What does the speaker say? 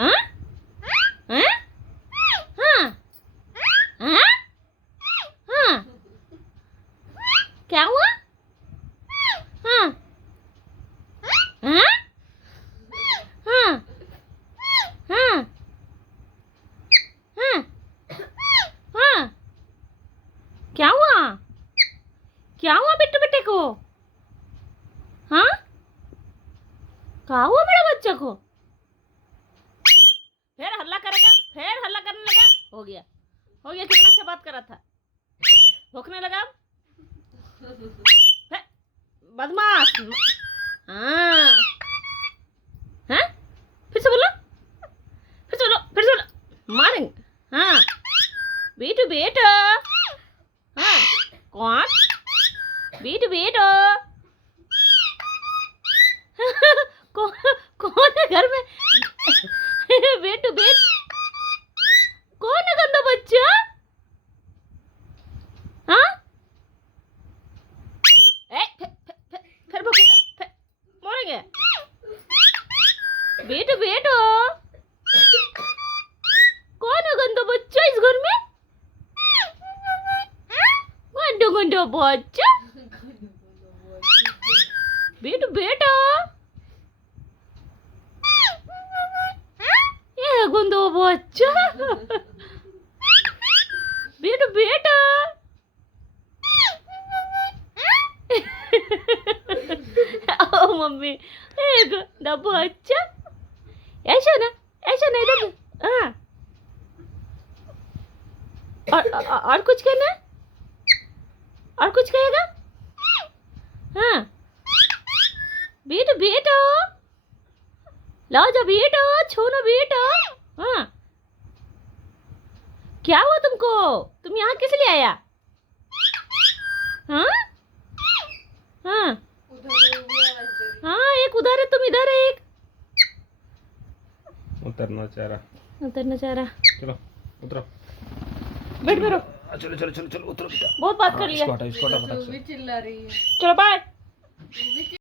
हाँ हाँ हाँ हाँ हाँ क्या हुआ? हाँ हाँ हाँ हाँ हाँ हाँ क्या हुआ? क्या हुआ बिट्टू बेटे को? हाँ क्या हुआ मेरा बच्चा को? फिर हल्ला करेगा, फिर हल्ला करने लगा। हो गया कितना अच्छा बात कर रहा था, भौंकने लगा। फिर, बदमाश। हाँ हाँ फिर से बोलो, मारेंगे। हाँ बेटू बेटो। हाँ कौन? बेटू बेटो। कौन है घर में? बेटू बेट कौन है गंदा बच्चा? हाँ फिर भूखेगा, फिर मरेंगे। बेटू बेटो कौन है गंदा बच्चा इस घर में? गंदा बच्चा बेटू बेटा, ये गंदा बच्चा बेटू बेटा। ओ मम्मी एक डब्बा अच्छा ऐसा ना इधर। हाँ और कुछ कहना है? और कुछ कहेगा? हाँ बेटो बेटो लाओ जा बेटो, छो ना बेटो। हाँ क्या हुआ तुमको? तुम यहाँ किस लिए आया? हाँ हाँ हाँ एक उधर है, तुम इधर है। एक उतरना चाह रहा। चलो उतरो, बैठ करो। चलो उतरो बेटा। बहुत बात कर लिया। इसको हटा चिल्ला रही है। चलो बाय।